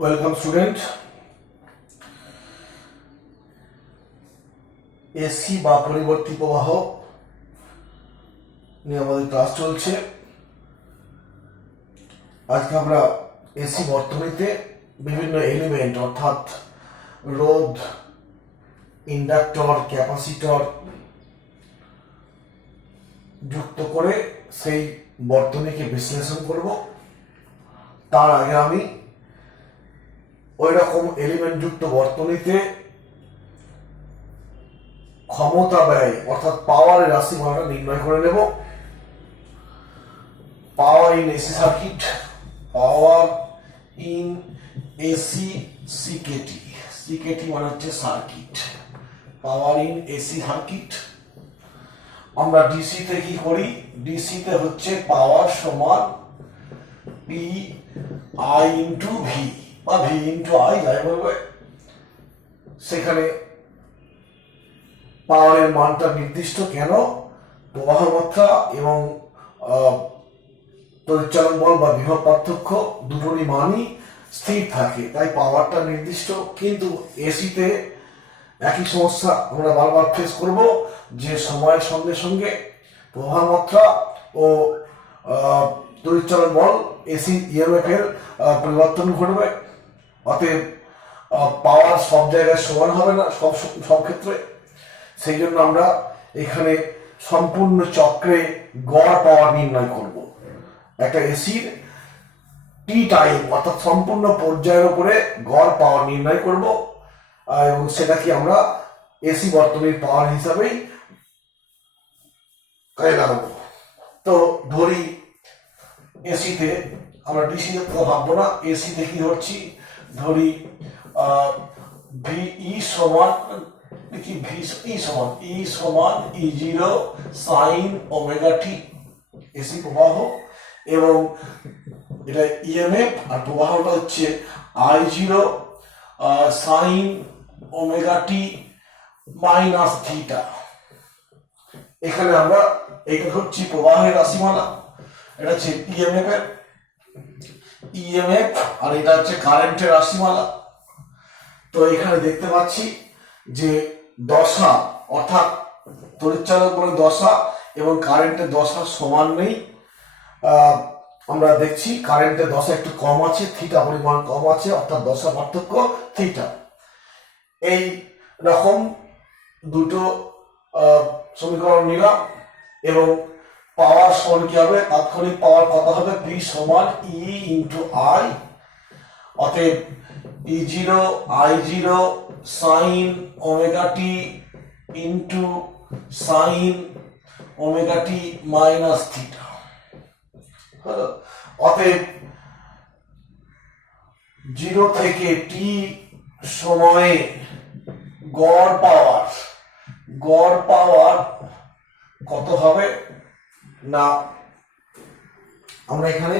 Welcome student. AC বা পরিবর্তী প্রবাহ নিয়ে আমাদের ক্লাস চলছে। আজকে আমরা এসি বর্তনীতে বিভিন্ন এলিমেন্ট অর্থাৎ রোধ, ইন্ডাক্টর, ক্যাপাসিটর যুক্ত করে সেই বর্তনীকে বিশ্লেষণ করব। তার আগে আমি ওই রকম এলিমেন্ট যুক্ত বর্তনীতে ক্ষমতা ব্যয় অর্থাৎ পাওয়ারের রাশিমালাটা নির্ণয় করে নেব। Power in AC circuit, power in AC CKT, CKT মানে হচ্ছে circuit, power in AC circuit. আমরা ডিসিতে কি করি? ডিসিতে হচ্ছে পাওয়ার সমান পি আই ইন্টু ভি বা ভি ইন্টু আই যাই বলবে। সেখানে পাওয়ারের মানটা নির্দিষ্ট কেন? প্রবাহ মাত্রা এবং তড়িৎচালন বল বা বিভব পার্থক্য দুটোরই মানই স্থির থাকে, তাই পাওয়ারটা নির্দিষ্ট। কিন্তু এসিতে একই সমস্যা আমরা বারবার ফেস করব যে সময়ের সঙ্গে সঙ্গে প্রবাহ মাত্রা ও তড়িৎচালন বল এসি ইএমএফ এর পরিবর্তন ঘটবে। অতএব পাওয়ার সব জায়গায় সমান হবে না সব ক্ষেত্রে। সেই জন্য আমরা এখানে সম্পূর্ণ চক্রে গড় পাওয়ার নির্ণয় করব। একটা এসির টি টাইম অর্থাৎ সম্পূর্ণ পর্যায়ের উপরে গড় পাওয়ার নির্ণয় করব এবং সেটাকে আমরা এসি বর্তনীর পাওয়ার হিসাবেই কাজে লাগাবো। তো ধরি এসিতে, আমরা ডিসিতে তো ভাববো না, এসিতে কি ধরছি? ধরি ভিই সমান দেখি ই সমান E0 সাইন ওমেগা টি, এসি প্রবাহ, এবং এটা ইএমএফ আর প্রবাহটা হচ্ছে I0 sign omega T minus theta. এখানে আমরা এটা হচ্ছে প্রবাহের রাশিমালা, এটা হচ্ছে ইএমএফ আর এটা হচ্ছে কারেন্টের রাশিমালা। তো এখানে দেখতে পাচ্ছি যে দশা অর্থাৎ তড়িৎচালক বলের দশা এবং কারেন্টের দশা সমান নেই। আমরা দেখছি কারেন্টের দশা একটু কম আছে, থিটা পরিমাণ কম আছে, অর্থাৎ দশা পার্থক্য থিটা। এই রকম দুটো সমীকরণ নিলাম এবং পাওয়ার সমান কি হবে? তাৎক্ষণিক পাওয়ার কত হবে? পি সমান ই ইন্টু আই। অতএব E0 I0 sign omega T into sign omega T minus theta. অতএব 0 থেকে টি সময়ে গড় পাওয়ার কত হবে? না, আমরা এখানে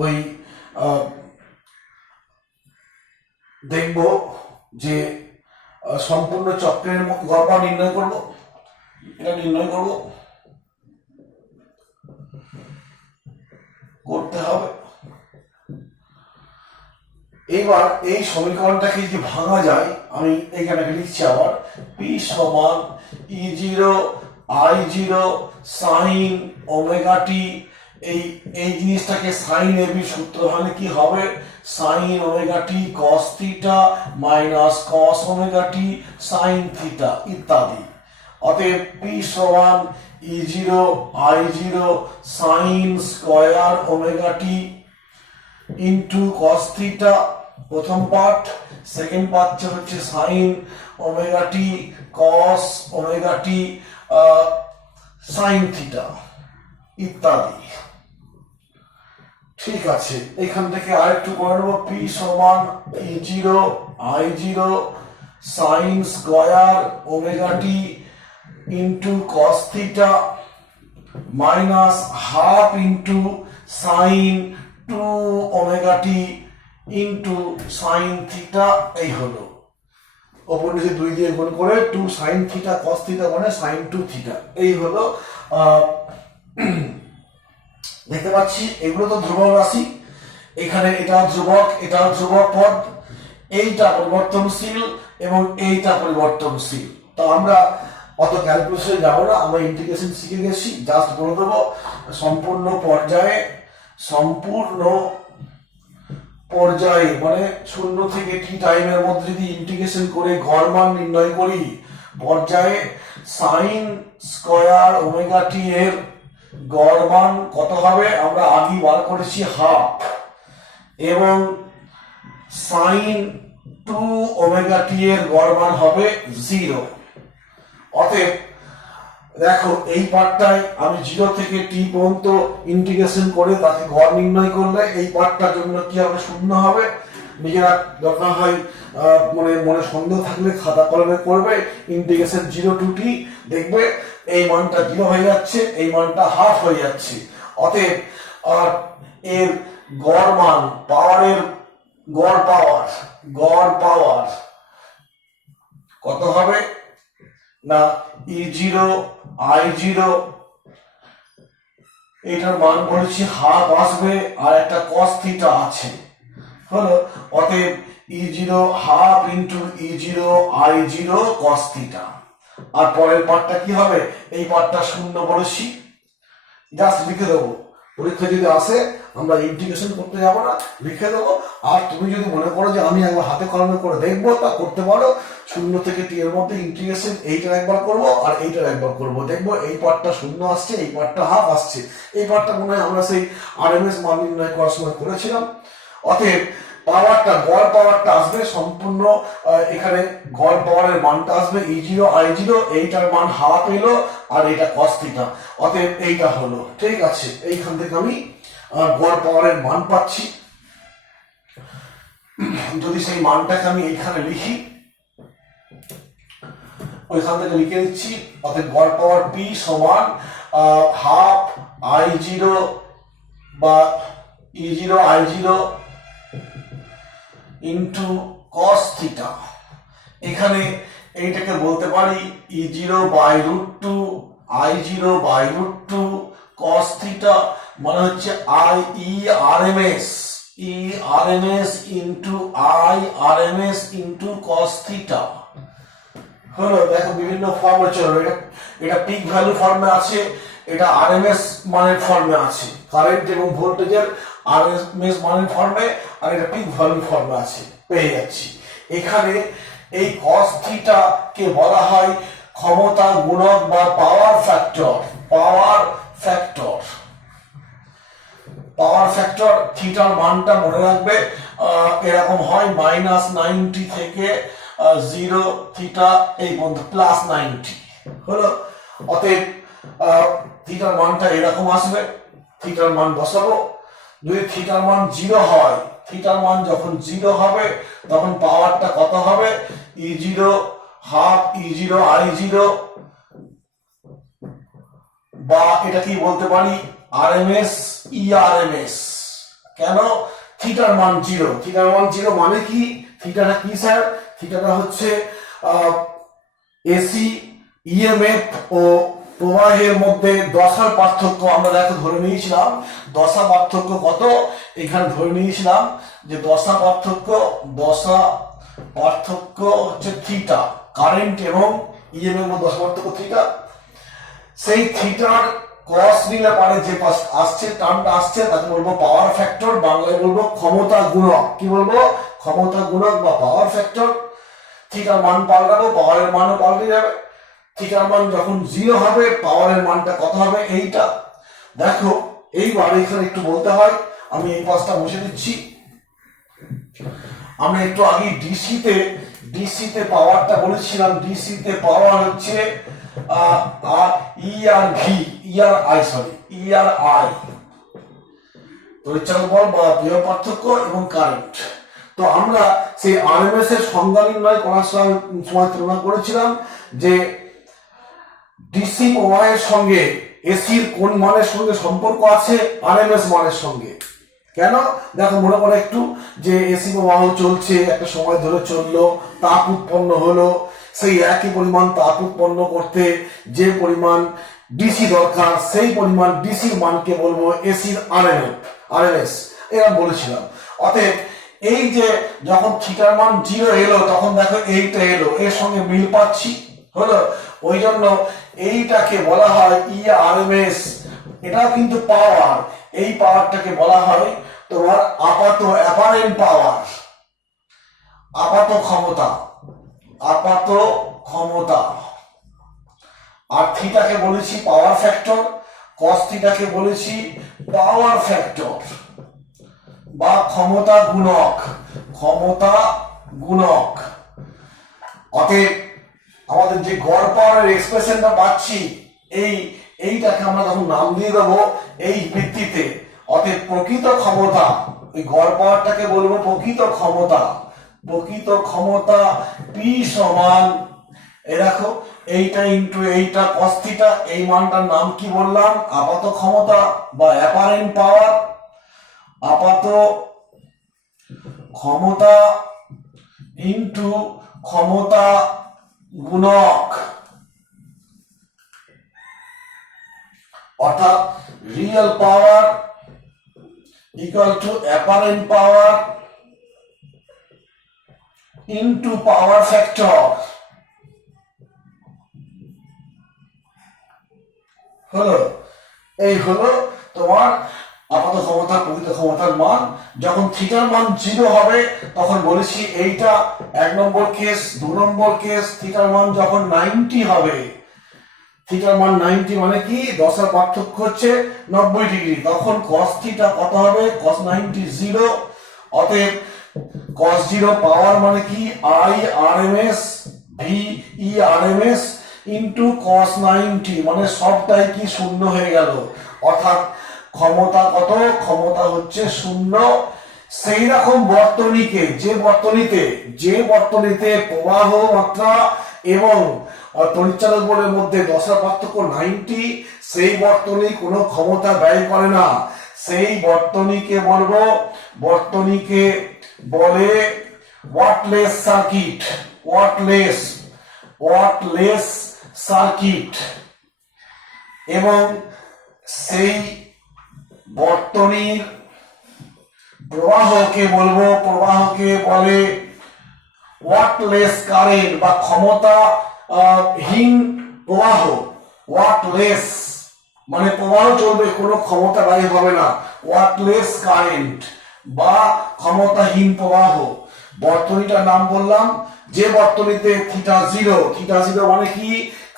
ওই দেখব যে সম্পূর্ণ চক্রের গড় পাওয়ার নির্ণয় করব। এটা নির্ণয় করতে হবে। এবার এই সমীকরণটাকে যদি ভাঙা যায়, আমি এখানে লিখছি আবার পি সমান E0 I0 sign omega T. এই জিনিসটাকে সাইন এবি সূত্র হলে কি হবে? Sine omega T cos theta minus cos omega T sine theta ইত্যাদি। অতএব পি সমান E0 I0 sine square omega T into cos theta প্রথম পার্ট, সেকেন্ড পার্ট হচ্ছে sine omega T cos omega T sine theta ইত্যাদি। ঠিক আছে, এখান থেকে আরেকটু করে নেব। পি সমান E0 I0 sine square omega T into cos theta minus half into sine 2 omega T into sine theta. এই হলো ওপর নিচে 2 দিয়ে গুণ করে 2 সাইন থিটা কস থিটা মানে সাইন 2 থিটা। এই হলো দেখতে পাচ্ছি এগুলো তো ধ্রুবক রাশি, এখানে এটা ধ্রুবক পদ, এইটা পরিবর্তনশীল এবং এইটা পরিবর্তনশীল। তো আমরা অত ক্যালকুলেশনে যাবো না, আমরা ইন্টিগ্রেশন শিখে গেছি। জাস্ট বলে দেবো সম্পূর্ণ পর্যায়ে মানে 0 থেকে t টাইমের মধ্যে যদি ইন্টিগ্রেশন করে গড় মান নির্ণয় করি, পর্যায়ে সাইন স্কয়ার ওমেগা টি এর গড় মান কত হবে আমরা আগেই বার করেছি হাফ, এবং সাইন 2 ওমেগা টি এর গড় মান হবে 0। অতএব দেখো এই পার্টটায় আমি 0 থেকে t পর্যন্ত ইন্টিগ্রেশন করে তাকে গড় নির্ণয় করলে এই পার্টটার জন্য কি হবে, 0 হবে। নিজেরা দরকার হয় মনে সন্দেহ থাকলে খাতা কলমে করবে, ইন্টিগ্রেশন 0 to t, দেখবে এই মানটা 0 হয়ে যাচ্ছে, এই মানটা হাফ হয়ে যাচ্ছে। অতএব আর এর গড় মান পাওয়ারের গড় পাওয়ার কত হবে না E0 I0, এটার মান বলেছি হাফ আসবে, আর একটা cos থিটা আছে হলো। অতএব E0 half into E0 I0 cos theta. আর পরের পার্টটা কি হবে, এই পার্টটা 0 বলেছি, জাস্ট লিখে দেবো। পরীক্ষা যদি আসে আমরা ইন্টিগ্রেশন করতে যাবো না, লিখে দেবো। আর তুমি যদি মনে করো যে আমি একবার হাতে কলমে করে দেখবো, তা করতে পারো। 0 থেকে t এর মধ্যে ইন্টিগ্রেশন এইটার একবার করবো আর এইটার একবার করবো, দেখবো এই পার্টটা 0 আসছে, এই পার্টটা হাফ আসছে। এই পার্টটা মনে হয় আমরা সেই আরএমএস মান নির্ণয় করার সময় করেছিলাম। অতএব গড় পাওয়ারটা আসবে সম্পূর্ণ, এখানে গড় পাওয়ারের মানটা আসবে E0 I0, এইটার মান হাফ এলো আর এটা cos থিটা। অতএব এইটা হলো, ঠিক আছে। এইখান থেকে আমি গড় পাওয়ারের মান পাচ্ছি। যদি সেই মানটাকে আমি এইখানে লিখি, ওইখান থেকে লিখে দিচ্ছি। অতএব গড় পাওয়ার P সমান হাফ I0 বা E0 I0 into cos theta. এখানে এইটাকে বলতে পারি E0 by √2 I0 by √2 cos theta, মানে হচ্ছে E into I into cos theta হলো। দেখো বিভিন্ন ফর্মে চলো, এটা পিক ভ্যালু ফর্মে আছে, এটা আরএমএস মানের ফর্মে আছে, কারেন্ট এবং ভোল্টেজের আরএমএস মানের ফর্মে, আর এটা পিক ভ্যালু ফর্মে আছে, পেয়ে যাচ্ছি। এখানে এই cos থিটা কে বলা হয় ক্ষমতা গুণক বা পাওয়ার ফ্যাক্টর। থিটার মানটা মনে রাখবে এরকম হয় -90 থেকে 0 থিটা এই পর্যন্ত +90 হলো। অতএব থিটার মানটা এরকম আসবে, থিটার মান বসাবো। যদি থিটার মান 0 হয়, থিটার মান যখন 0 হবে তখন পাওয়ারটা কত হবে, E0 হাফ E0 I0, বা এটা কি বলতে পারি আরএমএস ERMS। কেন, থিটার মান 0, থিটার মান 0 মানে কি, থিটাটা কি স্যার, থিটাটা হচ্ছে এসি ইএমএফ ও প্রবাহের মধ্যে দশার পার্থক্য। আমরা দেখো ধরে নিয়েছিলাম দশা পার্থক্য কত, এখানে ধরে নিয়েছিলাম যে দশা পার্থক্য হচ্ছে থিটা, কারেন্ট এবং ইএমএফ এর দশা পার্থক্য থিটা। সেই থিটার cos নিলে পারে যে আসছে টার্মটা আসছে তাকে বলবো পাওয়ার ফ্যাক্টর, বাংলায় বলবো ক্ষমতা গুণক। কি বলবো, ক্ষমতা গুণক বা পাওয়ার ফ্যাক্টর। থিটার মান পাল্টাবো, পাওয়ারের মানও পাল্টে যাবে। থিটার মান যখন 0 হবে পাওয়ারের মানটা কত হবে, এইটা। দেখো এইবার এখানে একটু বলতে হয়, আমি এই পাশটা মুছে দিচ্ছি। আমরা একটু আগে ডিসিতে পাওয়ারটা বলেছিলাম, ডিসিতে পাওয়ার হচ্ছে ERI তড়িৎচালক বল বা বিভব পার্থক্য এবং কারেন্ট। তো আমরা সেই আরএমএস এর সংজ্ঞা নির্ণয় করার সময় তুলনা করেছিলাম যে ডিসি প্রবাহের সঙ্গে এসির কোন মানের সঙ্গে সম্পর্ক আছে, আরএমএস মানের সঙ্গে। কেন, দেখো মনে করো একটু যে এসি প্রবাহ চলছে, একটা সময় ধরে চললো, তাপ উৎপন্ন হলো, সেই একই পরিমাণ তাপ উৎপন্ন করতে যে পরিমাণ ডিসি দরকার, সেই পরিমাণ ডিসির মানকে বলবো এসির আরএমএস। এরকম বলেছিলাম। অতএব এই যে যখন থিটার মান 0 এলো তখন দেখো এইটা এলো, এর সঙ্গে মিল পাচ্ছি, হলো। ওই জন্য এইটাকে বলা হয় ইআরএমএস, এটাও কিন্তু পাওয়ার, এই পাওয়ারটাকে বলা হয় তোমার অ্যাপারেন্ট পাওয়ার, আপাত ক্ষমতা, আপাত ক্ষমতা। আর থিটাকে বলেছি পাওয়ার ফ্যাক্টর, কস থিটাকে বলেছি পাওয়ার ফ্যাক্টর বা ক্ষমতা গুণক, ক্ষমতা গুণক। অতএব আমাদের যে গড় পাওয়ারের এক্সপ্রেশনটা পাচ্ছি, এইটাকে আমরা যখন নাম দিয়ে দেবো এই ভিত্তিতে, অতএব প্রকৃত ক্ষমতা, এই গড় পাওয়ারটাকে বলবো প্রকৃত ক্ষমতা। প্রকৃত ক্ষমতা পি সমান, এই দেখো এইটা ইন্টু এইটা কস থিটা, এই মানটার নাম কি বললাম? আপাত ক্ষমতা বা অ্যাপারেন্ট পাওয়ার। আপাত ক্ষমতা ইন্টু ক্ষমতা গুণক, অর্থাৎ real power equal to apparent power into power factor. হলো, এই হলো তোমার আপাত ক্ষমতা প্রকৃত ক্ষমতার মান। যখন থিটার মান 0 হবে তখন বলেছি এইটা 1 নম্বর কেস। 2 নম্বর কেস, থিটার মান যখন 90 হবে, থিটার মান 90 মানে কি 10 এর পার্থক্য হচ্ছে 90 ডিগ্রি, তখন cos থিটা কত হবে? cos 90 0। অতএব cos 0 পাওয়ার মানে কি IRMS VERMS ইন্টু cos 90, মানে সবটাই কি শূন্য হয়ে গেল, অর্থাৎ ক্ষমতা কত? ক্ষমতা হচ্ছে 0। সেই রকম বর্তনীকে, যে বর্তনীতে প্রবাহ মাত্রা এবং তড়িৎচালক বলের মধ্যে 10 এর পার্থক্য 90, সেই বর্তনী কোনো ক্ষমতা ব্যয় করে না, সেই বর্তনীকে বলবো, বর্তনীকে বলে ওয়াটলেস সার্কিট। Wattles circuit. এবং সেই বর্তনীর প্রবাহকে বলে ওয়াটলেস কারেন্ট বা ক্ষমতা হীন প্রবাহ। ওয়াটলেস মানে প্রবাহ চলবে, কোনো ক্ষমতা ব্যয় হবে না, ওয়াটলেস কারেন্ট বা ক্ষমতাহীন প্রবাহ। বর্তনীটার নাম বললাম, যে বর্তনীতে থিটা 0 মানে কি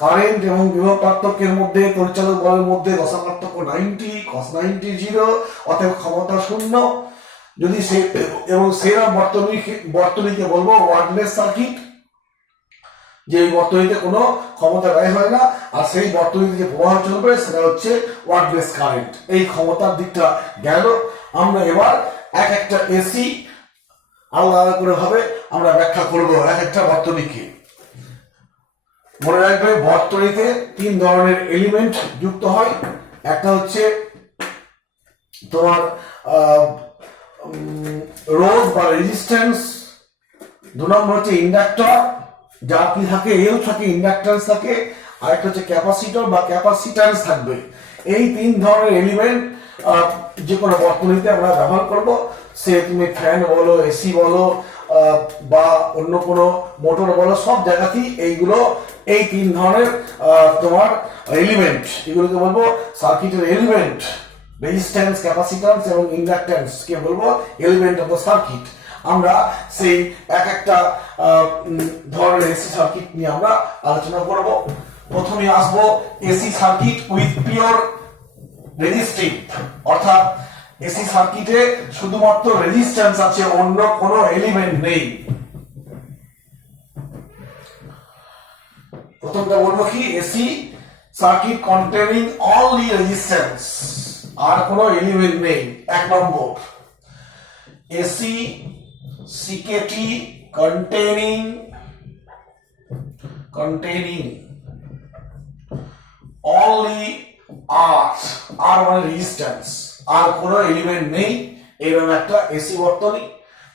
কারেন্ট এবং বিভব পার্থক্যের মধ্যে, তড়িৎচালক বলের মধ্যে দশা পার্থক্য 90, cos 90 0, অতএব ক্ষমতা 0। যদি সে এবং সেরা বর্তনীকে বলবো ওয়াটলেস সার্কিট, যে বর্তনীতে কোনো ক্ষমতা ব্যয় হয় না, আর সেই বর্তনীতে যে প্রবাহ চলবে সেটা হচ্ছে ওয়াটলেস কারেন্ট। এই ক্ষমতার দিকটা গেল। আমরা এবার এক একটা এসি আলাদা করে ভাবে আমরা ব্যাখ্যা করব এক একটা বর্তনীকে। মনে রাখবে বর্তনীতে 3 ধরনের এলিমেন্ট যুক্ত হয়। একটা হচ্ছে তোমার রোধ বা রেজিস্ট্যান্স, 2 নম্বর হচ্ছে ইন্ডাক্টর, যা কি থাকে এল থাকে, ইন্ডাক্ট্যান্স থাকে, আর একটা হচ্ছে ক্যাপাসিটর বা ক্যাপাসিট্যান্স থাকবে। এই 3 ধরনের এলিমেন্ট যে কোনো বর্তনীতে আমরা ব্যবহার করব। সে তুমি ফ্যান বলো, এসি বলো বা অন্য কোনো মোটর বলো, সব জায়গাতেই এইগুলো, এই 3 ধরনের তোমার এলিমেন্ট, এগুলোকে বলবো সার্কিটের এলিমেন্ট। রেজিস্ট্যান্স, ক্যাপাসিট্যান্স এবং ইন্ডাক্ট্যান্স কে বলবো এলিমেন্ট অফ দ্য সার্কিট। আমরা সেই এক একটা ধরনের এসি সার্কিট নিয়ে আমরা আলোচনা করব। প্রথমে আসবো AC circuit with pure resistive, অর্থাৎ এসি সার্কিটে শুধুমাত্র রেজিস্ট্যান্স আছে, অন্য কোনো এলিমেন্ট নেই। প্রথমটা বলবো কি AC circuit containing only resistance, আর কোনো এলিমেন্ট নেই। 1 নম্বর AC CKT containing only R মানে রেজিস্ট্যান্স, আর কোনো এলিমেন্ট নেই, এরকম একটা এসি বর্তনী।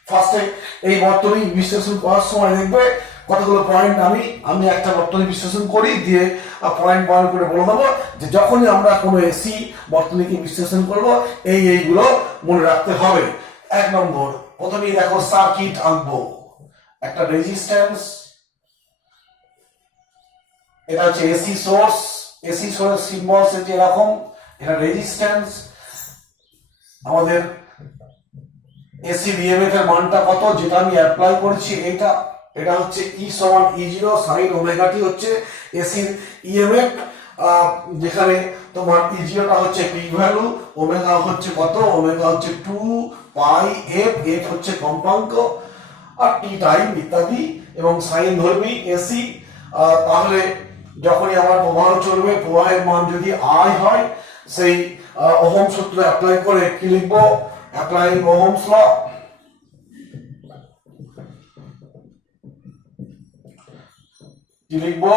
ফার্স্টে এই বর্তনী বিশ্লেষণ করার সময় দেখবে কতগুলো পয়েন্ট আমি একটা বর্তনী বিশ্লেষণ করি, দিয়ে পয়েন্ট করে বলে দেবো যে যখনই আমরা কোনো এসি বর্তনীকে বিশ্লেষণ করব এইগুলো মনে রাখতে হবে। 1 নম্বর, প্রথমেই দেখো সার্কিট আঁকবো। একটা রেজিস্ট্যান্স, এটা হচ্ছে AC source, AC source symbol যে এরকম, এটা রেজিস্ট্যান্স। আমাদের এসি বিএমএফ এর মানটা কত, যেটা আমি অ্যাপ্লাই করেছি এটা হচ্ছে ই সমান ই0 সাইন ওমেগা টি হচ্ছে এসির ইএমএফ, যেখানে তোমার ই0টা হচ্ছে পিক ভ্যালু, ওমেগা হচ্ছে কত, ওমেগা হচ্ছে 2 পাই এফ, এফ হচ্ছে কম্পাঙ্ক, আর টি টাইম ইত্যাদি, এবং সাইন ধর্মী এসি। তাহলে যখনই আমার প্রবাহ চলবে, প্রবাহের মান যদি আই হয়, সেই ওহম সূত্র অ্যাপ্লাই করে কি লিখবো, অ্যাপ্লাইং ওহমস ল, কি লিখবো,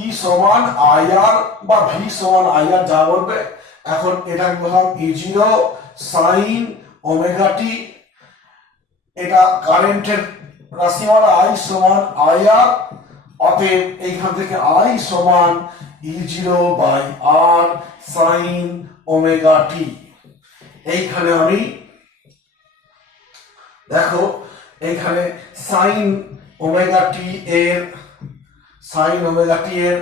ই সমান আইআর বা ভি সমান আইআর যা বলবে। এখন এটা বললাম ই0 সাইন ওমেগা টি, এটা কারেন্টের রাশিমালা আই সমান আইআর, অতএব এইখান থেকে আই সমান ই0 বাই আর সাইন ওমেগা টি। এইখানে আমি দেখো, এইখানে সাইন ওমেগা টি এর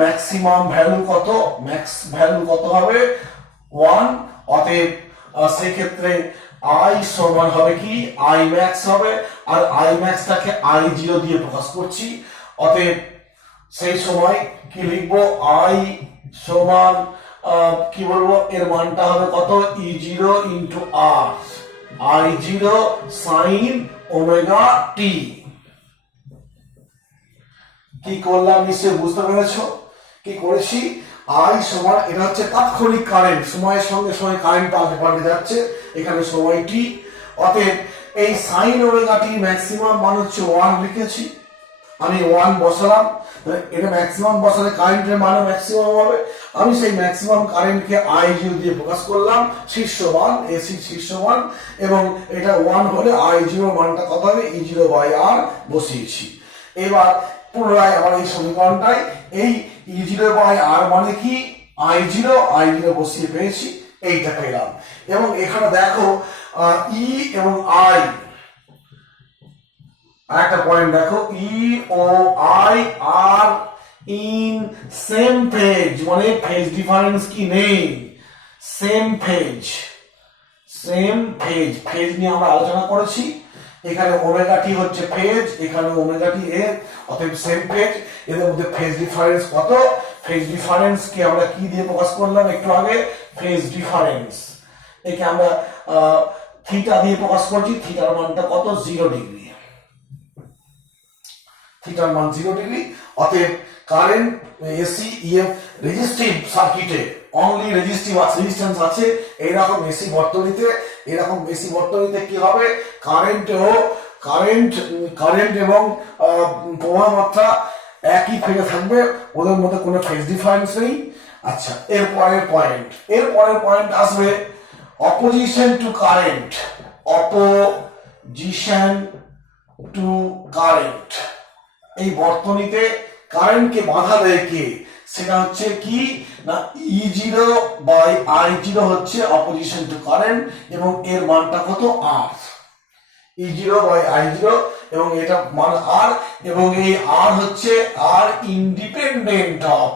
ম্যাক্সিমাম ভ্যালু কত, ম্যাক্স ভ্যালু কত হবে 1, অতএব সেই ক্ষেত্রে আই সমান হবে কি, আই ম্যাক্স হবে, আর আই ম্যাক্সটাকে i0 দিয়ে প্রকাশ করছি, অতএব সেই সময় কি লিখবো, আই সমান কি বলবো, এর মানটা হবে কত, ই0 ইন্টু আর, i0 সাইন ওমেগা টি। কি করলাম নিশ্চয়ই বুঝতে পেরেছো কি করেছি। আই সমান, এটা হচ্ছে তাৎক্ষণিক কারেন্ট, সময়ের সঙ্গে সঙ্গে কারেন্ট পাল্টে যাচ্ছে, এখানে সময় টি, অতএব এই সাইন ওমেগা টি ম্যাক্সিমাম মান হচ্ছে 1 লিখেছি, আমি 1 বসালাম, এটা ম্যাক্সিমাম বসালে কারেন্টের মানও ম্যাক্সিমাম হবে, আমি সেই ম্যাক্সিমাম কারেন্টকে i0 দিয়ে প্রকাশ করলাম, শীর্ষ মান, এসি শীর্ষ মান, এবং এটা 1 হলে i0 মানটা কত হবে, ই0 বাই আর বসিয়েছি। এবার পুনরায় আবার এই সমীকরণটাই, এই ই0 বাই আর মানে কি, i0 বসিয়ে পেয়েছি, এইটা পেলাম। এবং এখানে দেখো ই এবং আই, একটা পয়েন্ট দেখো, ই ও I are in same phase, মানে ফেজ ডিফারেন্স কি নেই, সেম ফেজ, ফেজ নিয়ে আমরা আলোচনা করেছি। এখানে ওমেগা টি হচ্ছে ফেজ, এখানে ওমেগা টি এর, অতএব সেম ফেজ, এদের মধ্যে ফেজ ডিফারেন্স কত, ফেজ ডিফারেন্স কে আমরা কি দিয়ে প্রকাশ করলাম একটু আগে, ফেজ ডিফারেন্স, একে আমরা থিটা দিয়ে প্রকাশ করছি, থিটার মানটা কত, 0 ডিগ্রি, থিটার মান 0 ডিগ্রি। অতএব কারেন্ট এসি ইএম রেজিস্টিভ সার্কিটে অনলি রেজিস্ট্যান্স আছে, এইরকম এসি বর্তনীতে কি হবে, কারেন্ট এবং প্রবাহ মাত্রা একই ফেজে থাকবে, ওদের মধ্যে কোনো ফেজ ডিফারেন্স নেই। আচ্ছা, এর পরের পয়েন্ট আসবে অপোজিশন টু কারেন্ট, এই বর্তনীতে কারেন্টকে বাধা দেয় কে, সেটা হচ্ছে কি না, ই0 বাই i0 হচ্ছে অপোজিশন টু কারেন্ট, এবং এর মানটা কত, আর, ই0 বাই i0, এবং এটা মান আর, এবং এই আর হচ্ছে আর ইন্ডিপেন্ডেন্ট অফ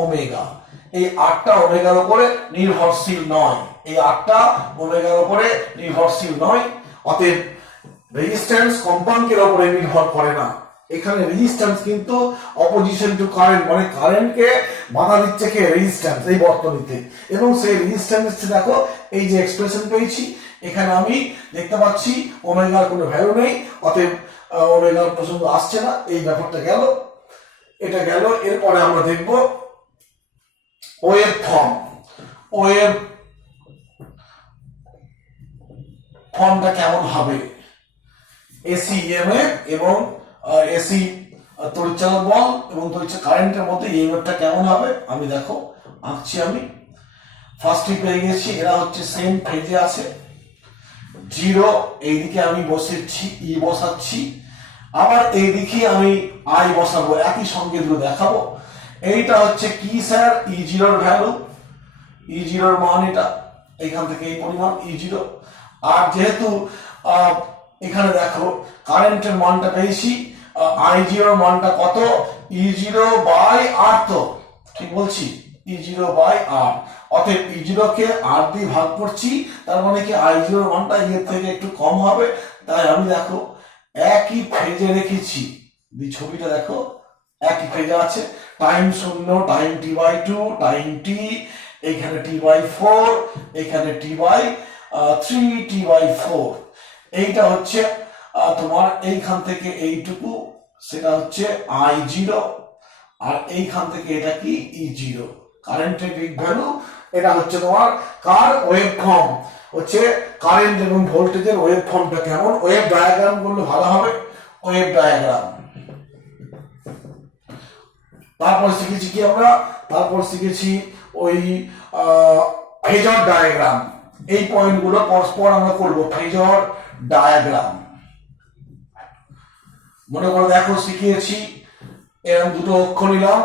ওমেগা, এই আরটা ওমেগার উপরে নির্ভরশীল নয়, অতএব রেজিস্ট্যান্স কম্পাঙ্কের উপরে নির্ভর করে না, এখানে রেজিস্ট্যান্স কিন্তু অপোজিশন টু কারেন্ট, মানে কারেন্টকে বাধা দিচ্ছে কে, রেজিস্ট্যান্স এই বর্তনীতে, এবং সেই রেজিস্ট্যান্স দেখো, এই যে এক্সপ্রেশন পেয়েছি, এখানে আমি দেখতে পাচ্ছি ওমেগার কোনো ভ্যালু নেই, অতএব ওমেগার প্রসঙ্গ আসছে না, এই ব্যাপারটা গেল, এটা গেল। এরপরে আমরা দেখব ওয়েভ ফর্মটা কেমন হবে, এসি ইএমএফ এবং এসি তড়িৎচালক বল এবং কারেন্টের মধ্যে ইএমএফটা কেমন হবে, আমি দেখো আঁকছি, আমি ফার্স্টে পেয়ে গেছি, এরা হচ্ছে সেম ফেজে আছে, 0, এইদিকে আমি বসেছি ই বসাচ্ছি, আবার এইদিকে আমি আই বসাবো, একই সঙ্গে দুটো দেখাবো। এইটা হচ্ছে কি স্যার, ই0 ভ্যালু, ই জিরোর মান এটা, এইখান থেকে এই পরিমাণ ই জিরো। আর যেহেতু এখানে দেখো কারেন্টের মানটা পেয়েছি, আই জিরোর মানটা কত, ই জিরো বাই আর, তো ঠিক বলছি, ই জিরো বাই আর। অতএব ই জিরো কে আর দিয়ে ভাগ করছি, তার মানে কি আই জিরোর মানটা এর থেকে একটু কম হবে। তাই আমি দেখো একই ফেজে রেখেছি, ছবিটা দেখো একই ফেজে আছে, time 0, time T by 2, time T, এখানে টি বাই 4, এখানে টি বাই 3, টি বাই 4। এইটা হচ্ছে তোমার এইখান থেকে এইটুকু, সেটা হচ্ছে আই জিরো, আর এইখান থেকে এটা কি ই জিরো, কারেন্টের পিক ভ্যালু। এটা হচ্ছে তোমার কার ওয়েভ ফর্ম, হচ্ছে কারেন্ট এবং ভোল্টেজের ওয়েভ ফর্মটা কেমন। ওয়েভ ডায়াগ্রাম করলে ভালো হবে, ওয়েভ ডায়াগ্রাম। তারপর শিখেছি কি আমরা, তারপর শিখেছি ওই ফেজর ডায়াগ্রাম। এই পয়েন্টগুলো পরস্পর আমরা করব, ফেজর ডায়াগ্রাম। মনে করো দেখো শিখিয়েছি, এরকম দুটো অক্ষ নিলাম,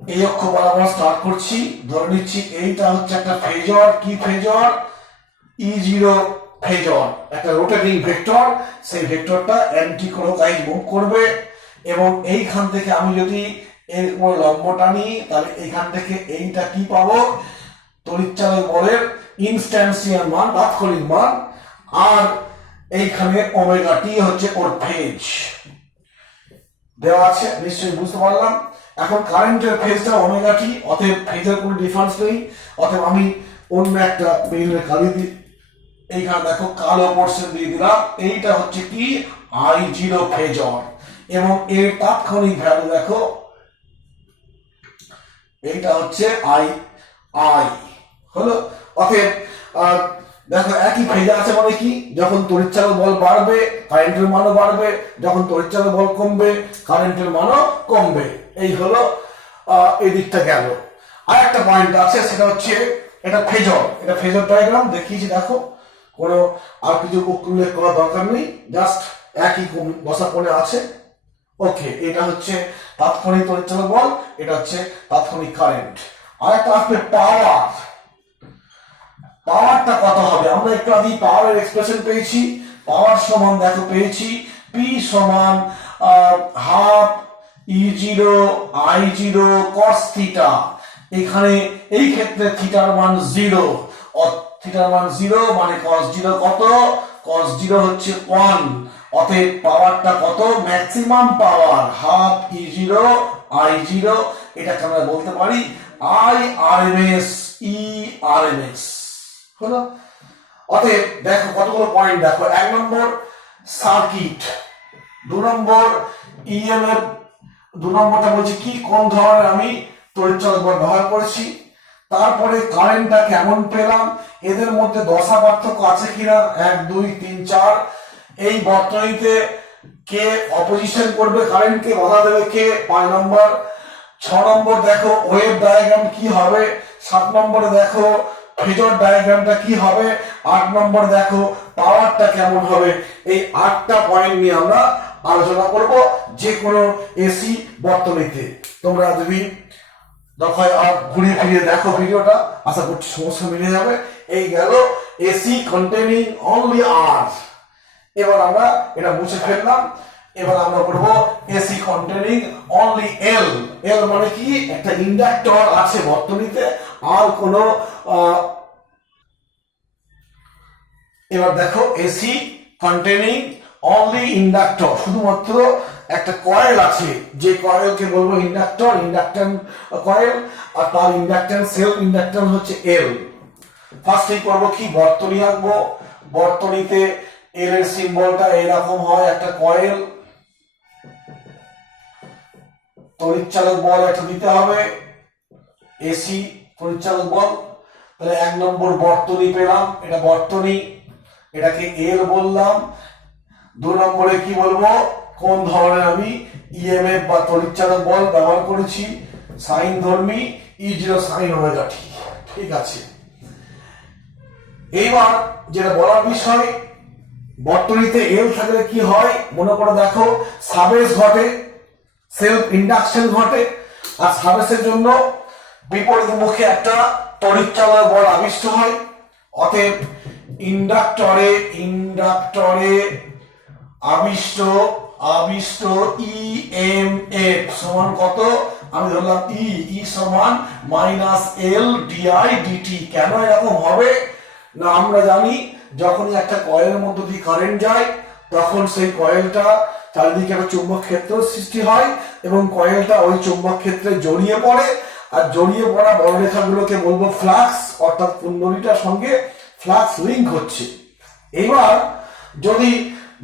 এই অক্ষ বরাবর স্টার্ট করছি, ধরে নিচ্ছি এইটা হচ্ছে একটা ফেজর। কি ফেজর, ই জিরো ফেজর, একটা রোটেটিং ভেক্টর। সেই ভেক্টরটা অ্যান্টি ক্লকওয়াইজ মুভ করবে, এবং এইখান থেকে আমি যদি এর উপর লম্ব টানি, তাহলে এইখান থেকে এইটা কি পাবো, তড়িৎচালক বলের ইনস্ট্যান্সিয়াল মান, তাৎক্ষণিক মান। আর এইখানে ওমেগা টি হচ্ছে ওর ফেজ দেওয়া আছে, নিশ্চয়ই বুঝতে পারলাম। এখন কারেন্টের ফেজটা ওমেগা টি, অতএব ফেজের কোনো ডিফারেন্স নেই। অতএব আমি অন্য একটা পেনের কালি দিই, এইখানে দেখো কালো পোর্শন দিয়ে দিলাম, এইটা হচ্ছে কি আই জিরো ফেজর, এবং এর তাৎক্ষণিক ভ্যালু দেখো, এইটা হচ্ছে আই আই হলো। অতএব দেখো একই ফেজে আছে, মানে কি যখন তড়িৎচালক বল বাড়বে কারেন্টের মানও বাড়বে, যখন তড়িৎচালক বল কমবে কারেন্টের মানও কমবে। এই হলো এই দিকটা গেল। আর একটা পয়েন্ট আছে, সেটা হচ্ছে এটা ফেজর, এটা ফেজর ডায়াগ্রাম দেখিয়েছি দেখো, কোনো আর কিছু উল্লেখ করার দরকার নেই, জাস্ট একই বসা কোণে আছে। ওকে, এটা হচ্ছে তাৎক্ষণিক তড়িৎচালক বল, এটা হচ্ছে তাৎক্ষণিক কারেন্ট। আর একটা আসবে পাওয়ার। পাওয়ারটা কত হবে, আমরা একটু আগে পাওয়ারের এক্সপ্রেশন পেয়েছি। পাওয়ার সমান দেখো পেয়েছি পি সমান half E zero I zero cos theta. এখানে এই ক্ষেত্রে থিটার মান 0, থিটার মান 0 মানে কস জিরো কত, কস জিরো হচ্ছে 1। অতএব পাওয়ারটা কত, maximum power half E zero I zero, এটাকে আমরা বলতে পারি I R M S E R M S হলো। অতএব দেখো কতগুলো পয়েন্ট দেখো, 1 নম্বর সার্কিট, 2 নম্বর ইএমএফ, 2 নম্বরটা বলছি কি কোন ধরনের আমি তড়িৎচালক বল ব্যবহার করেছি, তারপরে কারেন্টটা কেমন পেলাম, এদের মধ্যে দশা পার্থক্য আছে কিনা 1 2 3 4, এই বর্তনীতে কে অপোজিশন করবে কারেন্টকে, বাধা দেবে কে 5 নম্বর। 6 নম্বর দেখো ওয়েভ ডায়াগ্রাম কি হবে, 7 নম্বরে দেখো ফেজর ডায়াগ্রামটা কি হবে, 8 নম্বর দেখো পাওয়ারটা কেমন হবে। এই 8টা পয়েন্ট নিয়ে আমরা আলোচনা করব যে কোনো এসি বর্তনীতে। তোমরা যদি দফায় আর ঘুরিয়ে ফিরিয়ে দেখো ভিডিওটা, আশা করছি সমস্যা মিলে যাবে। এই গেল এসি কন্টেনিং অনলি আর। এবার আমরা এটা মুছে ফেললাম, এবার আমরা করব এসি কন্টেনিং অনলি এল। এল মানে কি, একটা ইন্ডাক্টর আছে বর্তনীতে, আর কোনো এবার দেখো এসি কন্টেনিং অনলি ইন্ডাক্টর, শুধুমাত্র একটা কয়েল আছে, যে কয়েলকে বলবো ইন্ডাক্টর, ইন্ডাক্টেন্স কয়েল, আর তার ইন্ডাক্টেন্স সেলফ ইন্ডাক্টেন্স হচ্ছে এল। ফার্স্টে করবো কি, বর্তনী আঁকবো। বর্তনীতে এল এর সিম্বলটা এরকম হয়, একটা কয়েল, তড়িৎচালক বল একটা দিতে হবে, এসি তড়িৎচালক বল। তাহলে 1 নম্বর বর্তনী পেলাম, এটা বর্তনী, এটাকে এল বললাম। 2 নম্বরে কি বলবো, কোন ধরনের আমি ইএমএফ বা তড়িৎচালক বল ব্যবহার করেছি, সাইন ধর্মী ই জিরো সাইন ওমেগা টি। ঠিক আছে, এইবার যেটা বলার বিষয়, বর্তনীতে এল থাকলে কি হয় মনে করে দেখো, সাবেস ঘটে, সেলফ ইন্ডাকশন ঘটে। আর সাবেসের জন্য বিপরীত মুখে একটা তড়িৎচালক বল আবিষ্ট হয়। অতএব ইন্ডাক্টরে আবিষ্ট ইএমএফ সমান কত? আমি ধরলাম ই সমান -L/dI/dt। কেন এরকম হবে না, আমরা জানি যখনই একটা কয়েলের মধ্যে দিয়ে কারেন্ট যায় তখন সেই কয়েলটা চারিদিকে একটা চুম্বক ক্ষেত্র সৃষ্টি হয় এবং কয়েলটা ওই চুম্বক ক্ষেত্রে জড়িয়ে পড়ে, আর জড়িয়ে পড়া বলরেখাগুলোকে বলবো ফ্লাক্স, অর্থাৎ কুণ্ডলীটার সঙ্গে ফ্লাক্স লিঙ্ক হচ্ছে। এবার যদি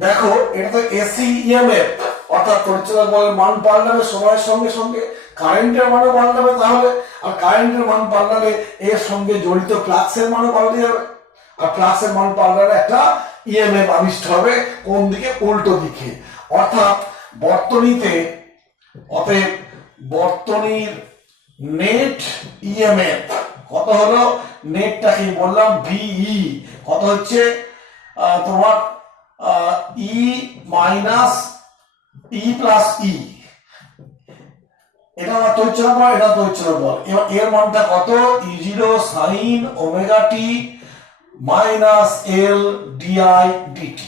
দেখো এটা তো এসি ইএমএফ, অর্থাৎ তড়িৎচালক বলের মান পাল্টাবে সময়ের সঙ্গে সঙ্গে, কারেন্টের মানও পাল্টাবে তাহলে, আর কারেন্টের মান পাল্টালে এর সঙ্গে জড়িত ফ্লাক্সের মানও পাল্টে যাবে, আর ফ্লাক্সের মান পাল্টালে একটা ইএমএফ আবিষ্ট হবে কোন দিকে? উল্টো দিকে। অর্থাৎ অতএব বর্তনীর নেট ইএমএফ কত হলো? নেটটাকে বললাম ভিই, কত হচ্ছে তোমার ই মাইনাস ই প্লাস ই। এটা আমার তড়িৎচালক বল, এটা তড়িৎচালক বল। এবার এর মানটা কত? E0 sin omega T minus L/dI/dt।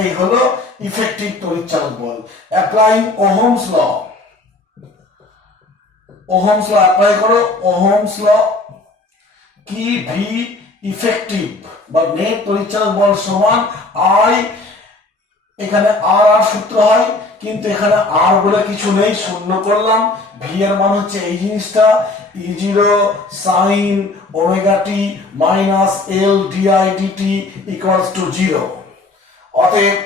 এই হলো ইফেক্টিভ তড়িৎচালক বল। অ্যাপ্লাইং ওহমস ল, অ্যাপ্লাই করো। ওহমস ল কি? ভি ইফেক্টিভ বা নেট তড়িৎচালক বল সমান আই, এখানে আর সূত্র হয় কিন্তু এখানে আর বলে কিছু নেই, শূন্য করলাম। ভি এর মান হচ্ছে এই জিনিসটা, E0 sin omega T minus L/dI/dt equals to 0। অতএব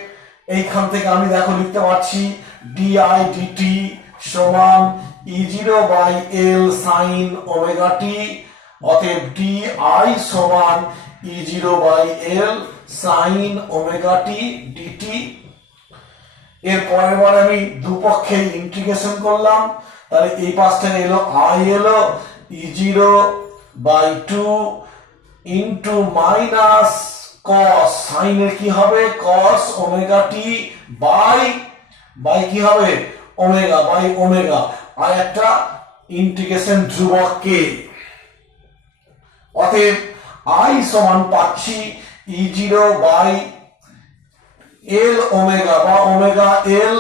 এইখান থেকে আমি দেখো লিখতে পারছি dI/dt সমান E0/L sin ওমেগা টি। অতএব DI সমান E0/L sin omega t dt। এর পরের বার আমি দুপক্ষে ইন্টিগ্রেশন করলাম, তাহলে এই পাশটা এলো I এলো E0/2 into minus cos, sin এর কি হবে? cos ওমেগা টি বাই কি হবে? ওমেগা বাই ওমেগা, আর একটা ইন্টিগ্রেশন ধ্রুবক k। অতএব I সমান পাচ্ছি E0/L ওমেগা বা ওমেগা L,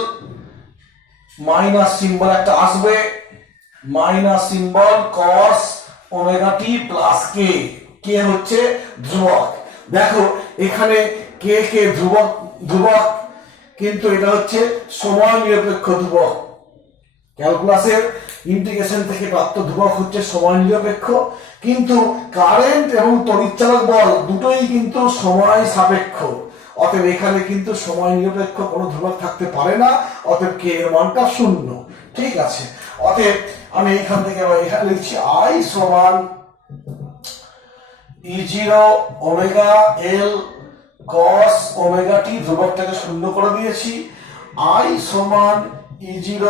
মাইনাস সিম্বল একটা আসবে, মাইনাস সিম্বল cos ওমেগা টি প্লাস k। k হচ্ছে ধ্রুবক। দেখো এখানে কে ধ্রুবক, কিন্তু এটা হচ্ছে সময় নিরপেক্ষ ধ্রুবক। ক্যালকুলাসের ইন্টিগ্রেশন থেকে প্রাপ্ত ধ্রুবক হচ্ছে সময় নিরপেক্ষ, কিন্তু কারেন্ট এবং তড়িৎচালক বল দুটোই কিন্তু সময় সাপেক্ষ। অতএব এখানে কিন্তু সময় নিরপেক্ষ কোনো ধ্রুবক থাকতে পারে না, অতএব কে এর মানটা 0। ঠিক আছে, অতএব আমি এখান থেকে এখানে লিখছি I সমান E0 omega L cos omega T, ধ্রুবকটাকে 0 করে দিয়েছি। I সমান E0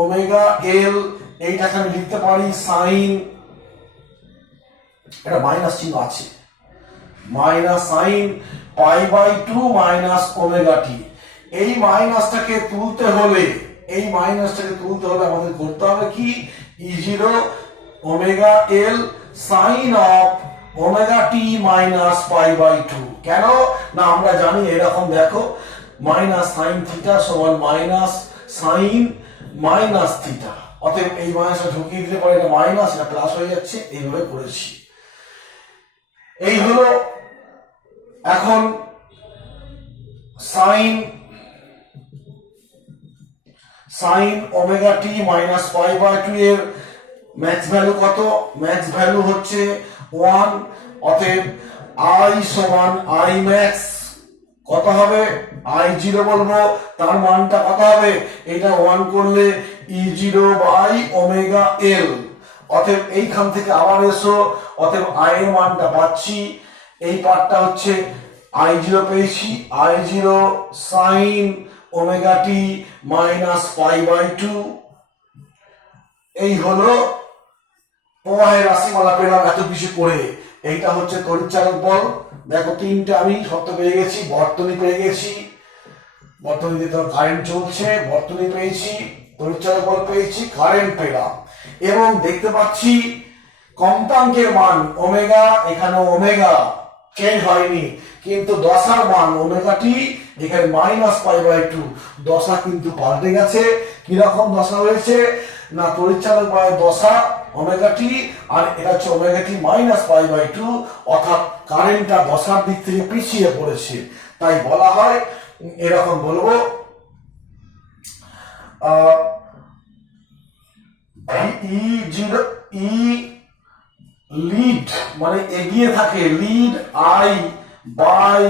ওমেগা L, এইটাকে আমি লিখতে পারি সাইন, এটা মাইনাস চিহ্ন আছে, minus sine π/2 minus omega T. এই মাইনাসটাকে তুলতে হলে আমাদের করতে হবে কি? E0 omega L sine of omega T minus π/2। কেন না, আমরা জানি এরকম, দেখো মাইনাস সাইন থিটা সমান মাইনাস সাইন মাইনাস থিটা। অতএব এই মাইনাসটা ঢুকিয়ে দিতে পারে, এটা মাইনাস, এটা প্লাস হয়ে যাচ্ছে, এইভাবে করেছি। এই হলো এখন সাইন ওমেগা টি মাইনাস π/2 এর ম্যাক্স ভ্যালু কত? ম্যাক্স ভ্যালু হচ্ছে 1। অতএব I সমান I ম্যাক্স কত হবে? I0 বলবো, তার মানটা কত হবে? এটা 1 করলে E0/ওমেগা L। অতএব এইখান থেকে আবার এসো, অতএব I এর মানটা পাচ্ছি, এই পার্টটা হচ্ছে I0 পেয়েছি, I0 sin omega T minus π/2। এই হলো প্রবাহের রাশিমালা পেলাম এত কিছু করে। এইটা হচ্ছে তড়িৎচালক বল। দেখো তিনটে আমি শর্ত পেয়ে গেছি, বর্তনী পেয়ে গেছি, বর্তনীতে তো কারেন্ট চলছে, বর্তনী পেয়েছি, তড়িৎচালক বল পেয়েছি, কারেন্ট পেলাম, এবং দেখতে পাচ্ছি কম্পাঙ্কের মান ওমেগা, এখানে ওমেগা চেঞ্জ হয়নি, কিন্তু দশার মান ওমেগা টি এখানে -π/2, দশা কিন্তু পাল্টে গেছে। কিরকম দশা হয়েছে না তড়িৎচালক বলের দশা ওমেগা টি, আর এটা হচ্ছে ওমেগা টি -π/2, অর্থাৎ কারেন্টটা দশার দিক থেকে পিছিয়ে পড়েছে। তাই বলা হয়, এরকম বলবো, লিড মানে এগিয়ে থাকে, lead I by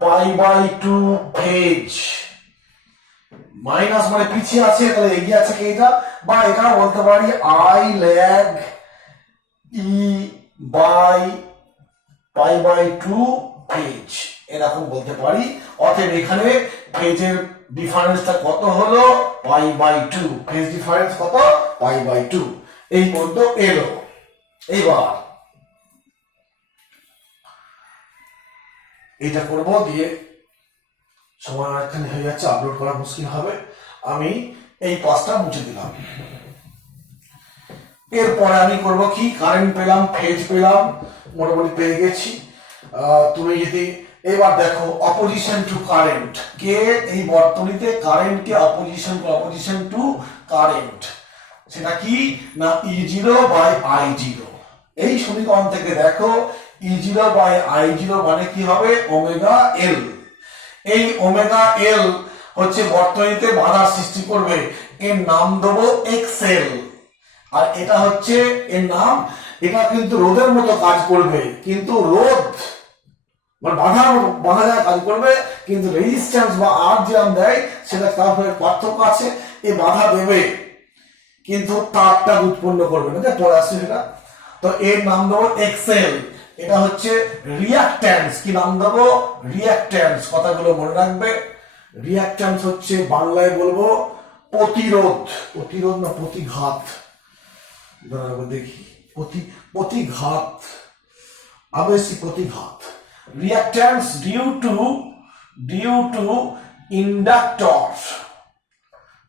π/2 phase, minus মানে পিছিয়ে আছে, তাহলে এগিয়ে আছে কি এটা, বা এটা বলতে পারি I lag E by π/2 phase, এরকম বলতে পারি। অতএব এখানে ফেজের ডিফারেন্সটা কত হলো, π/2, ফেজ ডিফারেন্স কত, π/2, এই পর্যন্ত এলো। এবার এটা করব, দিয়ে সময় অনেকখানি হয়ে যাচ্ছে, আপলোড করা মুশকিল হবে, আমি এই পাঁচটা মুছে দিলাম। এরপরে আমি করব কি, কারেন্ট পেলাম, ফেজ পেলাম, মোটামুটি পেয়ে গেছি। তুমি যদি এবার দেখো অপোজিশন টু কারেন্ট, কে এই বর্তনীতে কারেন্টকে অপোজিশন টু কারেন্ট, সেটা কি না E0/I0। এই সমীকরণ থেকে দেখো E0/I0 মানে কি হবে, ওমেগা এল। এই ওমেগা এল হচ্ছে বর্তনীতে বাধা সৃষ্টি করবে, এর নাম দেবো এক্সএল। আর এটা হচ্ছে এর নাম, এটা কিন্তু রোধের মতো কাজ করবে, কিন্তু রোধ মানে বাধা কাজ করবে, কিন্তু রেজিস্ট্যান্স বা আর যে দেয় সেটা তার পার্থক্য আছে। এই বাধা দেবে কিন্তু তাপটা উৎপন্ন করবে না, পরে আসছে সেটা। তো এর নাম দেবো এক্সএল। এটা হচ্ছে রিঅ্যাকট্যান্স, কি নাম দেবো, রিঅ্যাকট্যান্স। কথাগুলো মনে রাখবে, রিঅ্যাকট্যান্স হচ্ছে বাংলায় বলবো প্রতিরোধ, প্রতিরোধ না প্রতিঘাত, দেখি প্রতিঘাত, আবেশী প্রতিঘাত। রিঅ্যাকট্যান্স ডিউ টু ইন্ডাক্টর,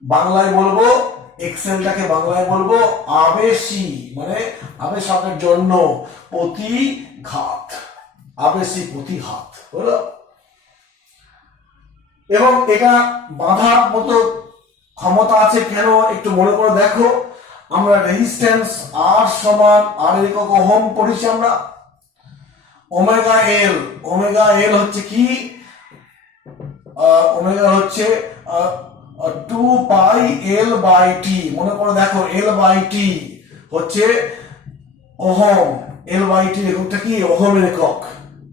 বাংলায় বলবো এক্সেলটাকে বাংলায় বলবো আবেশী, মানে আবেশকের জন্য প্রতিঘাত, আবেশী প্রতিঘাত হলো। এবং এটা বাঁধার মতো ক্ষমতা আছে কেন, একটু মনে করে দেখো। আমরা রেজিস্ট্যান্স আর সমান আর একক ওহম পড়েছি আমরা। ওমেগা এল হচ্ছে কি, ওমেগা হচ্ছে 2πL/T, মনে করে দেখো L/T হচ্ছে ওহম, L/T এককটা কি, ওহমের একক।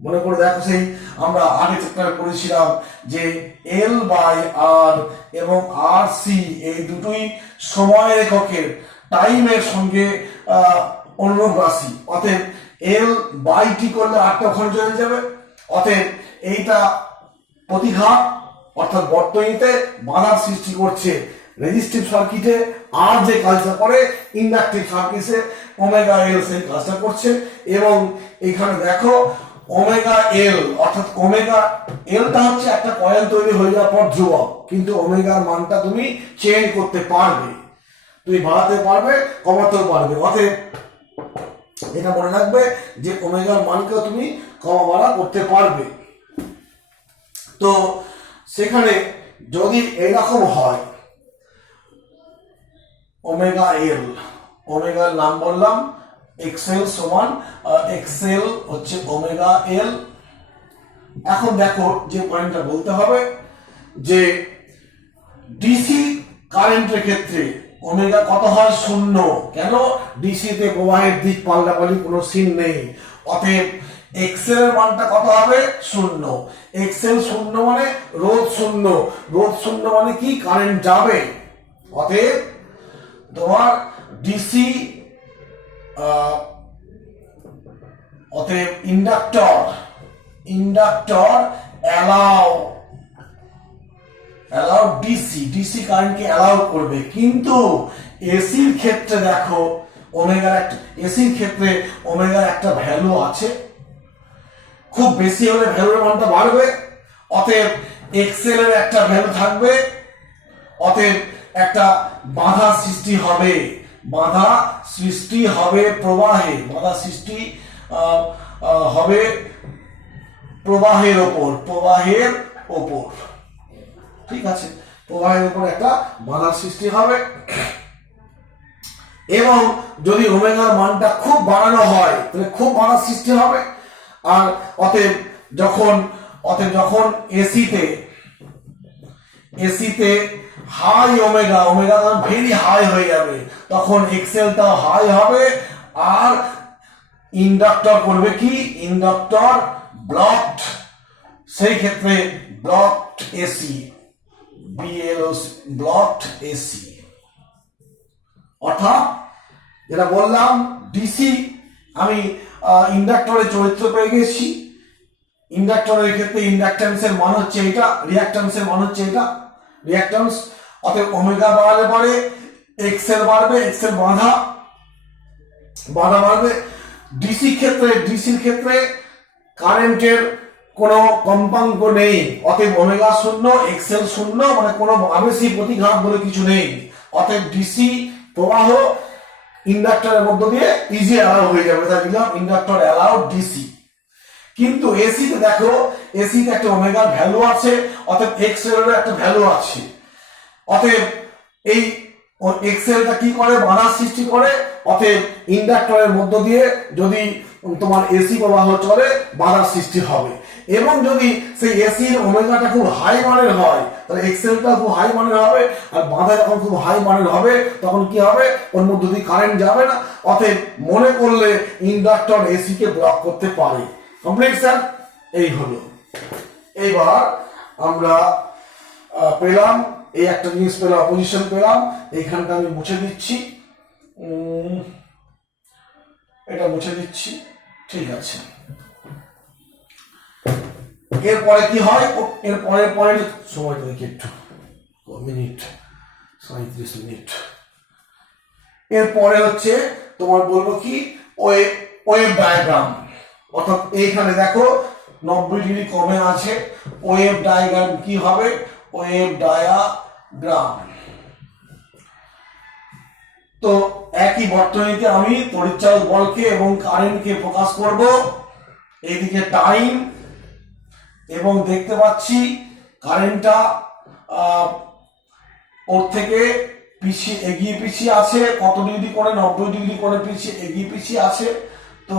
মনে করে দেখো, সেই আমরা আগে চ্যাপ্টারে পড়েছিলাম যে L/R এবং RC এই দুটোই সময়ের এককের, টাইমের সঙ্গে অনুরূপ রাশি। অতএব L/T করলে 8টা ওখানে চলে যাবে। অতএব এইটা প্রতিঘাত, অর্থাৎ বর্তনীতে বাধার সৃষ্টি করছে। রেজিস্টিভ সার্কিটে আর যে কাজটা করে, ইন্ডাকটিভ সার্কিটে ওমেগা এল সেই কাজটা করছে। এবং এখানে দেখো ওমেগা এল, অর্থাৎ ওমেগা এলটা হচ্ছে একটা কয়েল তৈরি হয়ে যাওয়ার পর ধ্রুবক, কিন্তু ওমেগার মানটা তুমি চেঞ্জ করতে পারবে, তুমি বাড়াতে পারবে, কমাতেও পারবে। অতএব এটা মনে রাখবে যে ওমেগার মানকেও তুমি কমা বাড়া করতে পারবে। তো সেখানে যদি এরকম হয়, ওমেগা এল, ওমেগার নাম বললাম এক্সএল সমান, এক্সএল হচ্ছে ওমেগা এল। এখন দেখো যে পয়েন্টটা বলতে হবে যে ডিসি কারেন্টের ক্ষেত্রে ওমেগা কত হয়, 0। কেন, ডিসিতে প্রবাহের দিক পাল্টাপাল্টি কোনো সিন নেই। অতএব এক্সএল এর মানটা কত হবে, 0। এক্সএল 0 মানে রোধ 0, রোধ 0 মানে কি, কারেন্ট যাবে। অতএব তোমার ডিসি, অতএব ইন্ডাক্টর অ্যালাউ ডিসি কারেন্টকে অ্যালাউ করবে। কিন্তু এসির ক্ষেত্রে দেখো এসির ক্ষেত্রে ওমেগার একটা ভ্যালু আছে, খুব বেশি হলে ভ্যালুর মানটা বাড়বে। অতএব এক্সএল এর একটা ভ্যালু থাকবে, অতএব একটা বাধা সৃষ্টি হবে। বাধা সৃষ্টি হবে প্রবাহে, বাধা সৃষ্টি হবে প্রবাহের ওপর, ঠিক আছে, প্রবাহের উপর একটা বাধার সৃষ্টি হবে। এবং যদি ওমেগার মানটা খুব বাড়ানো হয় তাহলে খুব বাধার সৃষ্টি হবে। আর অতএব যখন এসিতে হাই ওমেগা ভেরি হাই হয়ে যাবে, তখন এক্সেলটাও হাই হবে। আর ইন্ডাক্টর করবে কি, ইন্ডাক্টর ব্লকড, সেই ক্ষেত্রে ব্লকড এসি, ব্লকড এসি, অর্থাৎ যেটা বললাম ডিসি, আমি ইন্ডাক্টরের চরিত্র পেয়ে গেছি। ইন্ডাক্টরের ক্ষেত্রে ইন্ডাকট্যান্সের মান হচ্ছে এটা, রিঅ্যাকট্যান্সের মান হচ্ছে এটা, রিঅ্যাকট্যান্স। অতএব ওমেগা বাড়ালে পরে এক্সেল বাড়বে, এক্সেল বাধা বাড়বে। ডিসির ক্ষেত্রে কারেন্টের কোনো কম্পাঙ্ক নেই, অতএব ওমেগা শূন্য, এক্সেল শূন্য, মানে কোনো আবেশী প্রতিঘাত বলে কিছু নেই। অতএব ডিসি প্রবাহ ইন্ডাক্টরের মধ্য দিয়ে ইজি অ্যালাউ হয়ে যাবে, তাই দিলাম ইন্ডাক্টর অ্যালাউ ডিসি। কিন্তু এসিতে দেখো, এসিতে একটা ওমেগার ভ্যালু আছে, অতএব এক্সেলেরও একটা ভ্যালু আছে। অতএব এই এক্সেলটা কি করে, বাধার সৃষ্টি করে। অতএব ইন্ডাক্টরের মধ্য দিয়ে যদি তোমার এসি প্রবাহ চলে, বাধার সৃষ্টি হবে। এবং যদি সেই এসির ওমেগাটা খুব হাই মানের হয়, তাহলে এক্সেলটা খুব হাই মানের হবে। আর বাধা যখন খুব হাই মানের হবে, তখন কি হবে, ওর মধ্য দিয়ে কারেন্ট যাবে না। অতএব মনে করলে ইন্ডাক্টর এসি কে ব্লক করতে পারে। কমপ্লিট স্যার, এই হলো। এইবার আমরা পেলাম এই একটা জিনিস পেলাম, অপোজিশন পেলাম। এইখানটা আমি মুছে দিচ্ছি, এটা মুছে দিচ্ছি, ঠিক আছে। এরপরে কি হয়, পরে সময়টা দেখি একটু, মিনিট 37 মিনিট। এরপরে হচ্ছে তোমার বলবো কি, ওয়েভ ডায়াগ্রাম। অর্থাৎ এইখানে দেখো 90 ডিগ্রি কমে আছে, ওয়েভ ডায়াগ্রাম কি হবে, ওয়েভ ডায়াগ্রাম। তো একই বর্তনীতে আমি তড়িৎচালক বলকে এবং কারেন্টকে ফোকাস করব। এইদিকে টাইম, এবং দেখতে পাচ্ছি কারেন্টটা ওর থেকে এগিয়ে পিছিয়ে আছে, কত ডিগ্রি করে, 90 ডিগ্রি করে এগিয়ে পিছিয়ে আছে। তো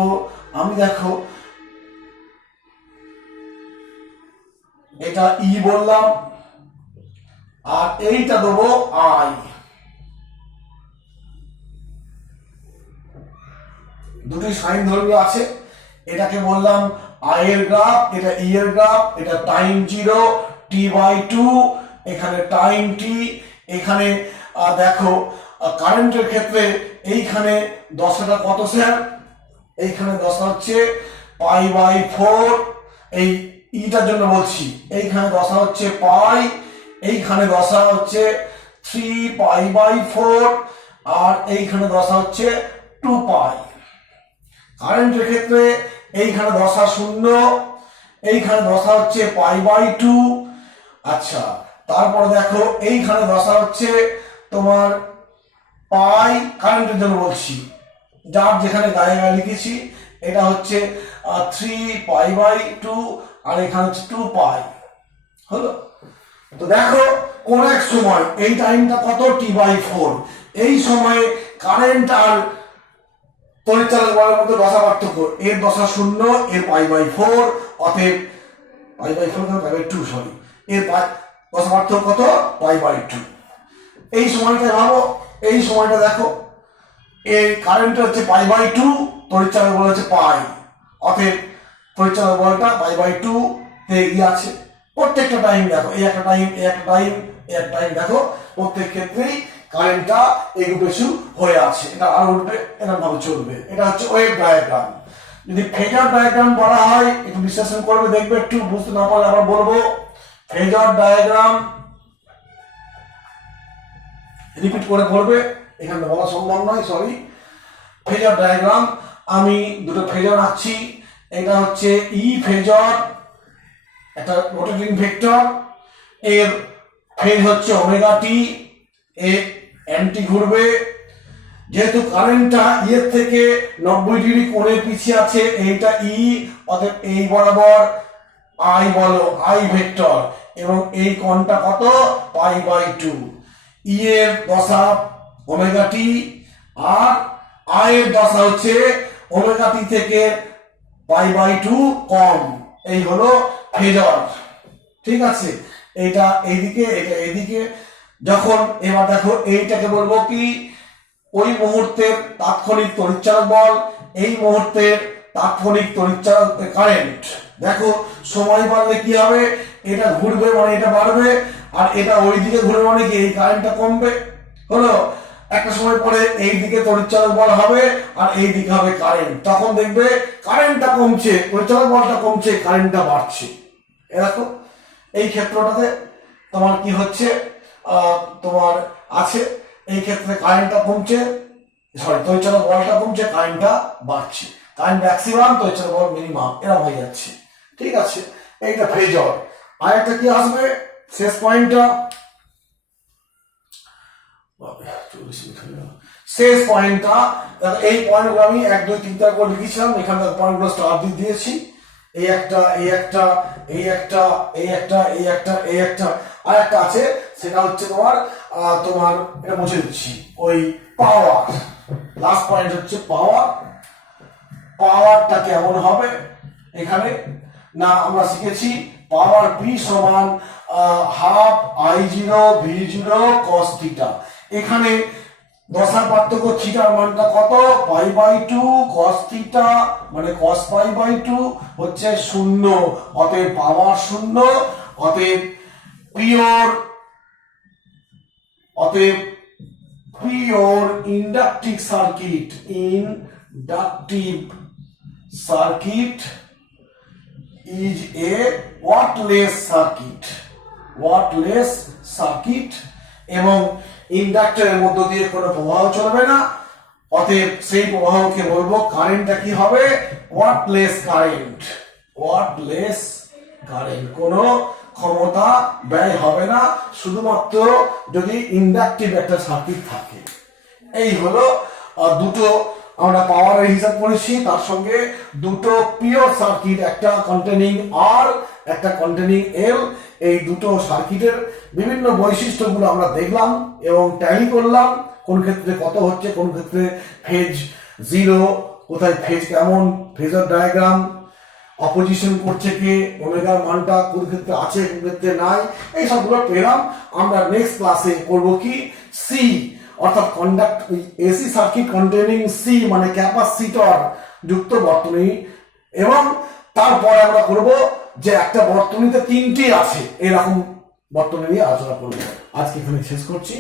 আমি দেখো এটা ই বললাম, আর এইটা দেবো আই। দুটি সাইন ধর্মীয় আছে, এটাকে বললাম আই এর গ্রাফ, এটা ই এর গ্রাফ, এটা টাইম 0, t/2, এখানে টাইম t। এখানে দেখো কারেন্টের ক্ষেত্রে এইখানে দশাটা কত স্যার, এইখানে দশা হচ্ছে π/4, এই ইটার জন্য বলছি, এইখানে দশা হচ্ছে পাই, এইখানে দশা হচ্ছে 3π/4, আর এইখানে দশা হচ্ছে 2π। কারেন্টের ক্ষেত্রে এইখানে দশা 0, এইখানে দশা হচ্ছে π/2। আচ্ছা, তারপর দেখো এইখানে দশা হচ্ছে তোমার পাই, কারেন্টের জন্য বলছি, যার যেখানে গায়ে গায়ে লিখেছি, এটা হচ্ছে 3π/2, আর এখানে হচ্ছে 2π। হলো? তো দেখো কোন এক সময় এই টাইমটা কত, t/4, এই সময়ে কারেন্ট আর তড়িৎচালক বলের মধ্যে দশা পার্থক্য, এর দশা 0, এর π/4, অতএব π/2, সরি, এর দশা পার্থক্য কত, π/2। এই সময়টা ভাবো, এই সময়টা দেখো, এই কারেন্ট হচ্ছে π/2, তড়িৎচালক বল হচ্ছে পাই, অতএব তড়িৎচালক বলটা π/2 তে এগিয়ে আছে। প্রত্যেকটা টাইম দেখো, এই একটা টাইম, এই একটা টাইম, এই একটা টাইম, দেখো প্রত্যেক ক্ষেত্রেই কারেন্টটা এগুলো হয়ে আছে। এটা আর উঠবে, এরকম ভাবে চলবে। এটা হচ্ছে ওয়েভ ডায়াগ্রাম। যদি ফেজার ডায়াগ্রাম বলা হয়, একটু বিশ্লেষণ করবে, দেখবে, একটু বুঝতে না পারলে আবার বলবো। ফেজার ডায়াগ্রাম রিপিট করে পড়বে, এখানে বলা সম্ভব নয়, সরি। ফেজার ডায়াগ্রাম, আমি দুটো ফেজার আঁকছি। এটা হচ্ছে ই ফেজার, একটা রোটেটিং ভেক্টর, এর ফেজ হচ্ছে ওমেগা টি, এ অ্যান্টি ঘুরবে, যেহেতু কারেন্টটা ইয়ের থেকে 90 ডিগ্রি কোণে পিছিয়ে আছে, এইটা ই, অতএব এই বরাবর আই বলো, আই ভেক্টর, এবং এই কোণটা কত, π/2। ই এর দশা ওমেগা টি, আর আই এর দশা হচ্ছে ওমেগা টি থেকে π/2 কম। এই হলো ফেজর, ঠিক আছে। এইটা এইদিকে, এটা এইদিকে। যখন এবার দেখো এইটাকে বলবো কি, ওই মুহূর্তের তাৎক্ষণিক তড়িৎচালক বল, এই মুহূর্তের তাৎক্ষণিক তড়িৎচালক কারেন্ট। দেখো সময় বাড়লে কি হবে, এটা ঘুরবে মানে এটা বাড়বে, আর এটা ওই দিকে ঘুরবে মানে কি এই কারেন্টটা কমবে। হলো, একটা সময় পরে এই দিকে তড়িৎচালক বল হবে আর এই দিকে হবে কারেন্ট। তখন দেখবে কারেন্টটা কমছে, তড়িৎচালক বলটা কমছে, কারেন্টটা বাড়ছে। দেখো এই ক্ষেত্রটাতে তোমার কি হচ্ছে, তোমার আছে এই ক্ষেত্রে কারেন্টটা কমছে, সরি তড়িৎচালক বলটা কমছে, কারেন্টটা বাড়ছে। কারেন্ট ম্যাক্সিমাম, তড়িৎচালক বল মিনিমাম, এরকম হয়ে যাচ্ছে, ঠিক আছে। এইটা ফেজর। আর একটা কি আসবে শেষ পয়েন্টটা, শেষ পয়েন্টটা। এই পয়েন্টগুলো আমি 1 2 3 4 করে লিখেছিলাম, এখানে পয়েন্টগুলো স্টার দিয়ে দিয়েছি। এই একটা, এই একটা, এই একটা, এই একটা, এই একটা, এই একটা, আর একটা আছে, সেটা হচ্ছে তোমার তোমার এটা মুছে দিচ্ছি, ওই পাওয়ার। লাস্ট পয়েন্ট হচ্ছে পাওয়ার। পাওয়ারটা কেমন হবে এখানে, না আমরা শিখেছি পাওয়ার পি সমান half I0 V0 cos theta. এখানে দশার পার্থক্য, থিটার মানটা কত, π/2 cos থিটা, মানে cos π/2 হচ্ছে 0, অতএব পাওয়ার 0, অতএব pure inductive circuit, is a whatless circuit, এবং ইন্ডাক্টরের মধ্য দিয়ে কোনো প্রবাহ চলবে না, অতএব সেই প্রবাহকে বলবো কারেন্টটা কি হবে, ওয়াটলেস কারেন্ট। কোনো ক্ষমতা ব্যয় হবে না, শুধুমাত্র যদি ইন্ডাকটিভ একটা সার্কিট থাকে। এই হলো দুটো আমরা পাওয়ারের হিসাব করেছি, তার সঙ্গে দুটো পিওর সার্কিট, একটা কন্টেনিং আর, একটা কন্টেনিং এল। এই দুটো সার্কিটের বিভিন্ন বৈশিষ্ট্যগুলো আমরা দেখলাম এবং ট্যালি করলাম, কোন ক্ষেত্রে কত হচ্ছে, কোন ক্ষেত্রে ফেজ 0, কোথায় ফেজ কেমন, ফেজার ডায়াগ্রাম, অপোজিশন করছে কে, ওমেগার মানটা কোন ক্ষেত্রে আছে, কোন ক্ষেত্রে নাই, এই সবগুলো পেলাম। আমরা নেক্সট ক্লাসে করবো কি, সি, অর্থাৎ এসি সার্কিট কন্টেনিং সি মানে ক্যাপাসিটর যুক্ত বর্তনী, এবং তারপরে আমরা করব যে একটা বর্তনীতে 3টি আছে, এরকম বর্তনী নিয়ে আলোচনা করবো। আজকে এখানে শেষ করছি।